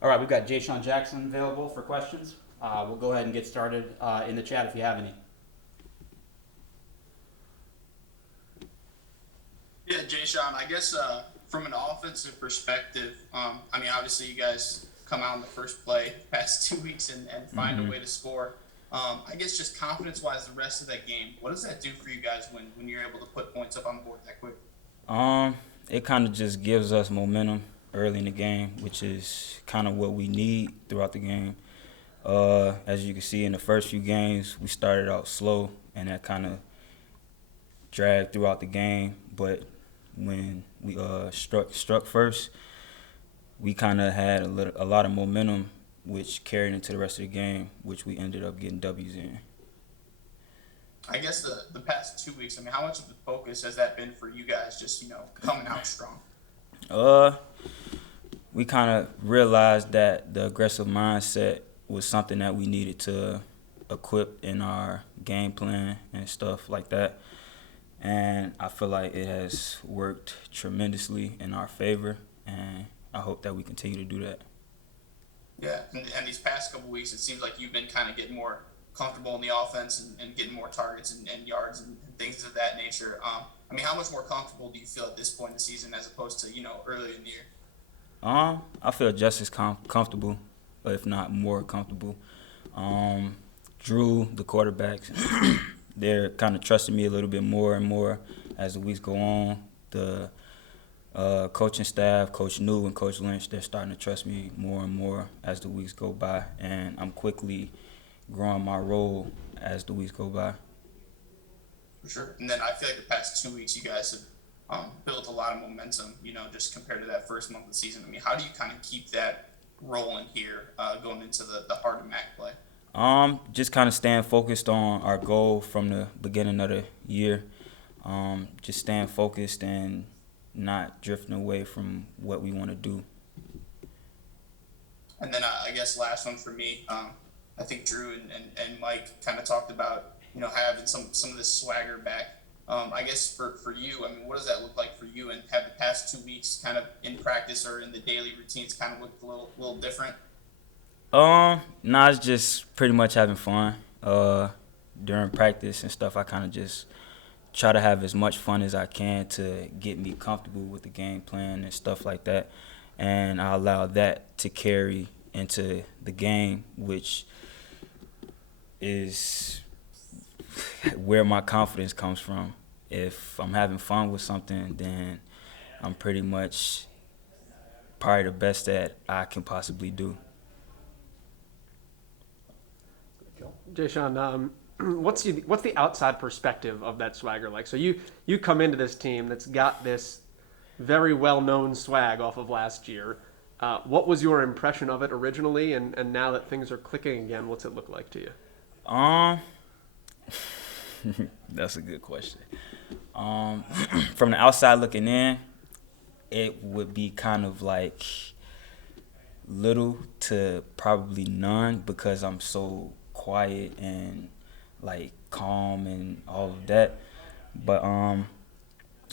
All right, we've got Jayshon Jackson available for questions. We'll go ahead and get started in the chat if you have any. Yeah, Jayshon, I guess from an offensive perspective, I mean, obviously you guys come out in the first play past 2 weeks and find a Mm-hmm. way to score. I guess just confidence-wise, the rest of that game, what does that do for you guys when you're able to put points up on the board that quick? Um, it kind of just gives us momentum early in the game, which is kind of what we need throughout the game. As you can see in the first few games, we started out slow, and that kind of dragged throughout the game. But when we struck first, we kind of had a lot of momentum, which carried into the rest of the game, which we ended up getting W's in. I guess the past 2 weeks, I mean, how much of the focus has that been for you guys just, coming out strong? Uh, we kind of realized that the aggressive mindset was something that we needed to equip in our game plan and stuff like that. And I feel like it has worked tremendously in our favor, and I hope that we continue to do that. Yeah, and these past couple weeks, it seems like you've been kind of getting more comfortable in the offense and getting more targets and yards and things of that nature. I mean, how much more comfortable do you feel at this point in the season as opposed to earlier in the year? I feel just as comfortable, if not more comfortable. Um, Drew, the quarterbacks, they're kind of trusting me a little bit more and more as the weeks go on. The coaching staff, Coach New and Coach Lynch, they're starting to trust me more and more as the weeks go by, and I'm quickly growing my role as the weeks go by. For sure. And then I feel like the past 2 weeks, you guys have built a lot of momentum, just compared to that first month of the season. I mean, how do you kind of keep that rolling here going into the heart of MAC play? Just kind of staying focused on our goal from the beginning of the year. Just staying focused and not drifting away from what we want to do. And then I guess last one for me, I think Drew and Mike kind of talked about, having some of this swagger back. I guess for you, I mean, what does that look like for you? And have the past 2 weeks kind of in practice or in the daily routines kind of looked a little different? Nah, it's just pretty much having fun. During practice and stuff, I kind of just try to have as much fun as I can to get me comfortable with the game plan and stuff like that. And I allow that to carry into the game, which is where my confidence comes from. If I'm having fun with something, then I'm pretty much probably the best that I can possibly do. Jayshon, what's the outside perspective of that swagger like? So you come into this team that's got this very well known swag off of last year. What was your impression of it originally, and now that things are clicking again, what's it look like to you? Um, that's a good question. Um, from the outside looking in, it would be kind of like little to probably none because I'm so quiet and like calm and all of that. But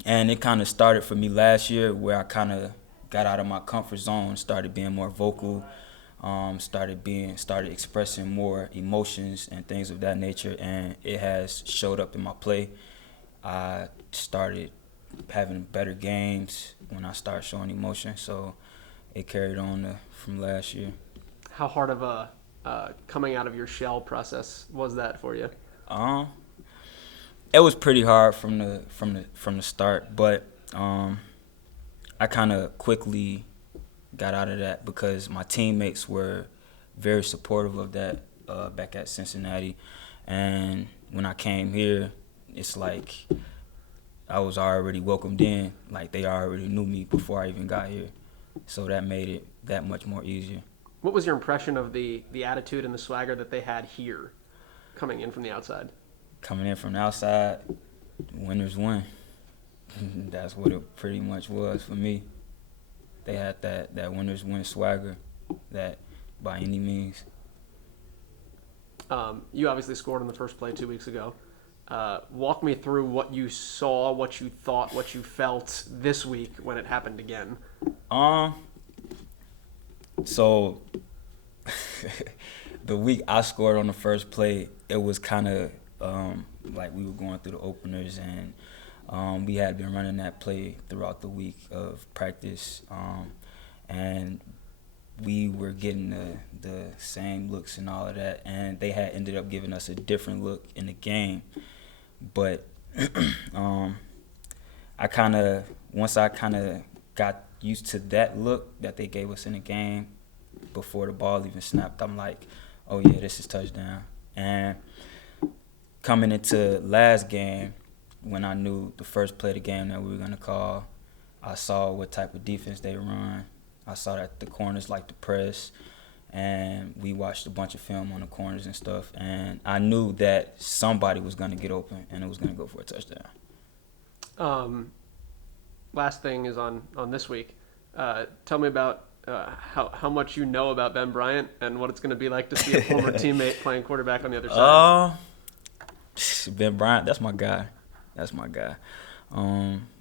and it kind of started for me last year where I kind of got out of my comfort zone, started being more vocal, started expressing more emotions and things of that nature, and it has showed up in my play. I started having better games when I started showing emotion, so it carried on from last year. How hard of a coming out of your shell process was that for you? Um, it was pretty hard from the start, but I kind of quickly got out of that because my teammates were very supportive of that back at Cincinnati, and when I came here, it's like I was already welcomed in, like they already knew me before I even got here, so that made it that much more easier. What was your impression of the attitude and the swagger that they had here, coming in from the outside? Coming in from the outside, winners win. That's what it pretty much was for me. They had that winners win swagger, that by any means. You obviously scored in the first play 2 weeks ago. Walk me through what you saw, what you thought, what you felt this week when it happened again. Um, So the week I scored on the first play, it was kind of like we were going through the openers, and we had been running that play throughout the week of practice, and we were getting the same looks and all of that, and they had ended up giving us a different look in the game. But once I kind of got used to that look that they gave us in the game before the ball even snapped, I'm like, oh yeah, this is touchdown. And coming into last game, when I knew the first play of the game that we were gonna call, I saw what type of defense they run. I saw that the corners like to press, and we watched a bunch of film on the corners and stuff, and I knew that somebody was gonna get open and it was gonna go for a touchdown. Last thing is on this week. Tell me about how much you know about Ben Bryant and what it's going to be like to see a former teammate playing quarterback on the other side. Ben Bryant, that's my guy.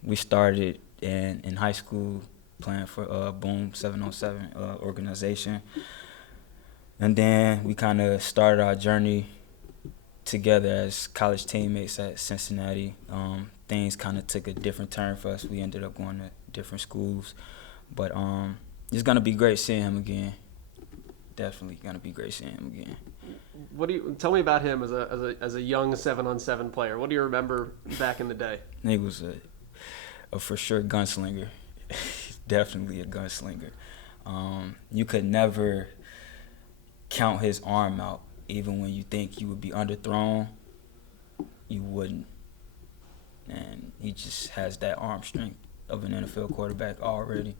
We started in high school playing for Boom 707 organization, and then we kind of started our journey together as college teammates at Cincinnati. Things kind of took a different turn for us. We ended up going to different schools, but it's gonna be great seeing him again. Definitely gonna be great seeing him again. Tell me about him as a young 7-on-7 player? What do you remember back in the day? He was a for sure gunslinger. Definitely a gunslinger. You could never count his arm out. Even when you think you would be underthrown, you wouldn't. And he just has that arm strength of an NFL quarterback already.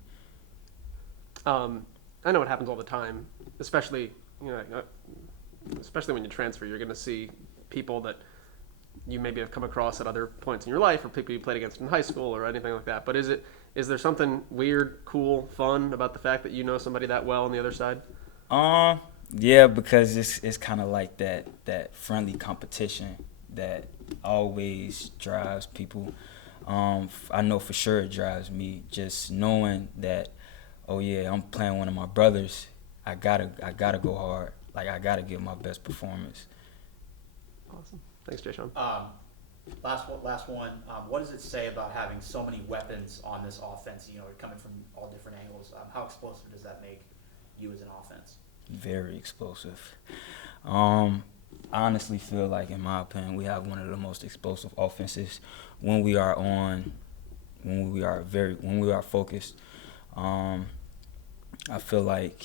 I know it happens all the time, especially when you transfer. You're going to see people that you maybe have come across at other points in your life, or people you played against in high school or anything like that. But is there something weird, cool, fun about the fact that you know somebody that well on the other side? Yeah, because it's kind of like that friendly competition that always drives people. I know for sure it drives me, just knowing that, oh yeah, I'm playing one of my brothers. I gotta go hard. Like, I gotta give my best performance. Awesome. Thanks, Jayshon. Last one. What does it say about having so many weapons on this offense? You know, coming from all different angles. How explosive does that make you as an offense? Very explosive. I honestly feel like, in my opinion, we have one of the most explosive offenses when we are focused. I feel like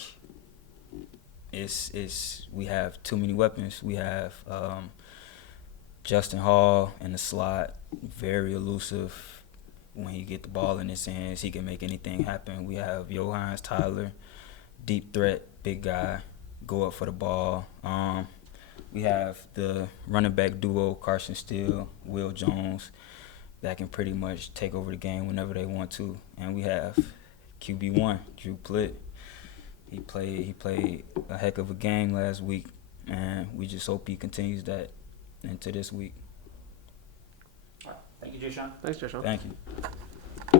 we have too many weapons. We have Justin Hall in the slot, very elusive. When he get the ball in his hands, he can make anything happen. We have Johannes Tyler, deep threat, big guy, go up for the ball. We have the running back duo, Carson Steele, Will Jones, that can pretty much take over the game whenever they want to. And we have QB1, Drew Plitt. He played a heck of a game last week, and we just hope he continues that into this week. All right. Thank you, Jayshon. Thanks, Jayshon. Thank you.